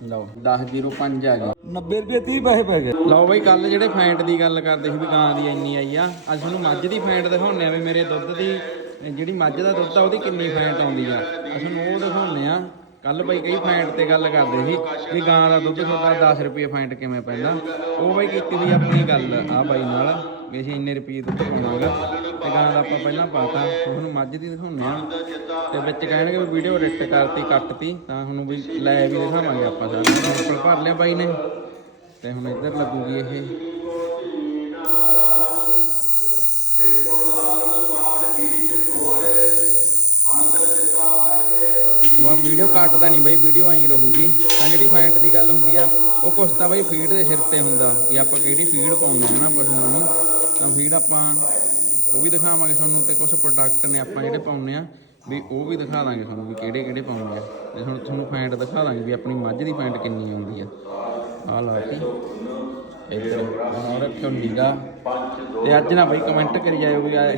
ਲਓ 1005 ਆ ਗਈ। 90 ਰੁਪਏ 30 ਪੈਸੇ ਪੈ ਗਏ। ਲਓ ਬਈ ਕੱਲ ਜਿਹੜੇ ਫੈਂਟ ਦੀ ਗੱਲ ਕਰਦੇ ਸੀ ਵੀ ਗਾਂ ਦੀ ਇੰਨੀ ਆਈ ਆ ਅੱਜ ਤੁਹਾਨੂੰ ਮੱਝ ਦੀ ਫੈਂਟ ਦਿਖਾਉਂਦੇ ਆ ਵੀ ਮੇਰੇ ਦੁੱਧ ਦੀ ਜਿਹੜੀ ਮੱਝ ਦਾ ਦੁੱਧ ਆ ਉਹਦੀ ਕਿੰਨੀ ਫੈਂਟ ਆਉਂਦੀ ਆ। ਤੁਹਾਨੂੰ ਉਹ ਦਿਖਾਉਂਦੇ ਆ। ਕੱਲ ਬਈ ਕਈ ਫੈਂਟ ਤੇ ਗੱਲ ਕਰਦੇ ਸੀ ਵੀ ਗਾਂ ਦਾ ਦੁੱਧ ਤੁਹਾਡਾ 10 ਰੁਪਏ ਫੈਂਟ ਕਿਵੇਂ ਪੈਂਦਾ। ਉਹ ਬਈ ਕੀਤੀ ਵੀ ਆਪਣੀ ਗੱਲ ਆ ਬਾਈ ਨਾਲ ਵੀ ਅਸੀਂ ਇੰਨੇ ਰੁਪਏ ਦੁੱਧ ਪਾਉਣਾਗਾ ਤੇ ਗਾਂ ਦਾ ਆਪਾਂ ਪਹਿਲਾਂ ਪਾਤਾ ਹੁਣ ਤੁਹਾਨੂੰ ਮੱਝ ਦੀ ਦਿਖਾਉਂਦੇ ਆ। ਤੇ ਵਿੱਚ ਕਹਿਣਗੇ ਵੀ ਵੀਡੀਓ ਰਿਟ ਕਰਤੀ ਕੱਟਤੀ ਤਾਂ ਤੁਹਾਨੂੰ ਵੀ ਲੈ ਵੀ ਦਿਖਾਵਾਂਗੇ ਆਪਾਂ ਸਾਰਾ। ਸੈਂਪਲ ਭਰ ਲਿਆ ਬਾਈ ਨੇ। ਤੇ ਹੁਣ ਇੱਧਰ ਲੱਗੂਗੀ ਇਹ। ਉਹ ਵੀਡੀਓ ਕੱਟਦਾ ਨਹੀਂ ਬਈ ਵੀਡੀਓ ਐਂ ਰਹੂਗੀ। ਤਾਂ ਜਿਹੜੀ ਫਾਈਟ ਦੀ ਗੱਲ ਹੁੰਦੀ ਆ ਉਹ ਕੁਛ ਤਾਂ ਬਈ ਫੀਡ ਦੇ ਸਿਰ ਤੇ ਹੁੰਦਾ ਵੀ ਆਪਾਂ ਕਿਹੜੀ ਫੀਡ ਪਾਉਂਦੇ ਆ ਨਾ ਪਸ਼ੂਆਂ ਨੂੰ। ਤਾਂ ਫੀਡ ਆਪਾਂ ਉਹ ਵੀ ਦਿਖਾਵਾਂਗੇ ਤੁਹਾਨੂੰ ਤੇ ਕੁਝ ਪ੍ਰੋਡਕਟ ਨੇ ਆਪਾਂ ਜਿਹੜੇ ਪਾਉਂਦੇ ਆ, ਵੀ ਉਹ ਵੀ ਦਿਖਾ ਦਾਂਗੇ ਤੁਹਾਨੂੰ ਵੀ ਕਿਹੜੇ ਕਿਹੜੇ ਪਾਉਂਦੇ ਆ। ਤੇ ਹੁਣ ਤੁਹਾਨੂੰ ਫੈਂਟ ਦਿਖਾ ਦਾਂਗੇ ਵੀ ਆਪਣੀ ਮੱਝ ਦੀ ਫੈਂਟ ਕਿੰਨੀ ਆਉਂਦੀ ਆ। ਆ ਲਾ ਕੇ ਇੱਧਰ ਆਹ ਰੱਖਿਓ ਨੀਗਾ ਤੇ ਅੱਜ ਨਾ ਬਈ ਕਮੈਂਟ ਕਰੀ ਜਾਇਓ ਵੀ ਆ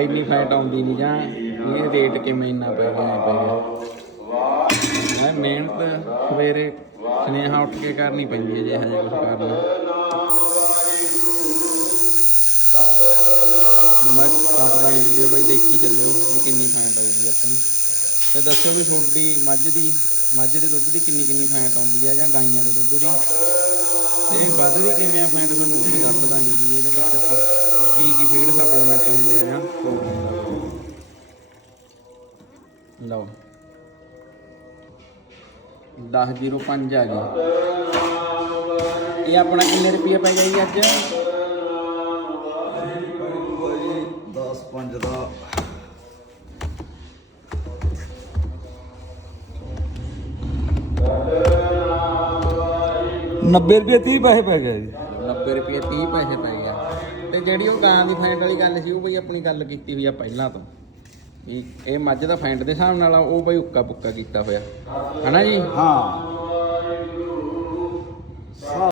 ਇੰਨੀ ਫੈਟ ਆਉਂਦੀ ਨਹੀਂ ਜਾਂ ਇਹ ਰੇਟ ਕਿਵੇਂ ਇੰਨਾ ਪੈ ਗਿਆ ਪੈ ਗਿਆ। ਮੈਂ ਮਿਹਨਤ ਸਵੇਰੇ ਸੁਨੇਹਾ ਉੱਠ ਕੇ ਕਰਨੀ ਪੈਂਦੀ ਹੈ ਜੇ ਹਜੇ ਕੁਝ ਕਰਨਾ। ਮੈਂ ਕੱਟਦਾ ਨਹੀਂ ਵੀਡੀਓ ਬਈ ਦੇਖੀ ਚੱਲਿਓ, ਵੀ ਕਿੰਨੀ ਫੈਟ ਆਊਗੀ ਆਪਣੀ। ਤੇ ਦੱਸੋ ਵੀ ਤੁਹਾਡੀ ਮੱਝ ਦੀ, ਮੱਝ ਦੇ ਦੁੱਧ ਦੀ ਕਿੰਨੀ ਕਿੰਨੀ ਫੈਟ ਆਉਂਦੀ ਹੈ ਜਾਂ ਗਾਈਆਂ ਦੇ ਦੁੱਧ ਦੀ? ਤੇ ਵੱਧਦੀ ਕਿਵੇਂ ਆ ਫੈਟ ਤੁਹਾਨੂੰ ਉਹ ਵੀ ਦੱਸ ਦਾਂਗੇ ਜੀ ਇਹਦੇ ਵਿੱਚ ਆਪਾਂ ਕੀ ਕੀ ਫੀਡ ਸਪਲੀਮੈਂਟ ਹੁੰਦੇ ਆ ਲਓ। 1005 ਆ ਗਈ। ਇਹ ਆਪਣਾ ਕਿੰਨੇ ਰੁਪਏ ਪੈ ਜਾਈ ਅੱਜ? 10 5 ਦਾ। 90 ਰੁਪਏ 30 ਪੈਸੇ ਪੈ ਗਏ ਜੀ। 90 ਰੁਪਏ 30 ਪੈਸੇ ਪੈ ਗਿਆ ਤੇ ਜਿਹੜੀ ਉਹ ਗਾਂ ਦੀ ਫੈਂਟ ਵਾਲੀ ਗੱਲ ਸੀ ਉਹ ਬਈ ਆਪਣੀ ਗੱਲ ਕੀਤੀ ਹੋਈ ਆ ਪਹਿਲਾਂ ਤੋਂ। ਵੀ ਇਹ ਮੱਝ ਦਾ ਫੈਂਟ ਦੇ ਹਿਸਾਬ ਨਾਲ ਆ, ਉਹ ਬਈ ਉੱਕਾ ਪੁੱਕਾ ਕੀਤਾ ਹੋਇਆ। ਹਨਾ ਜੀ? ਹਾਂ।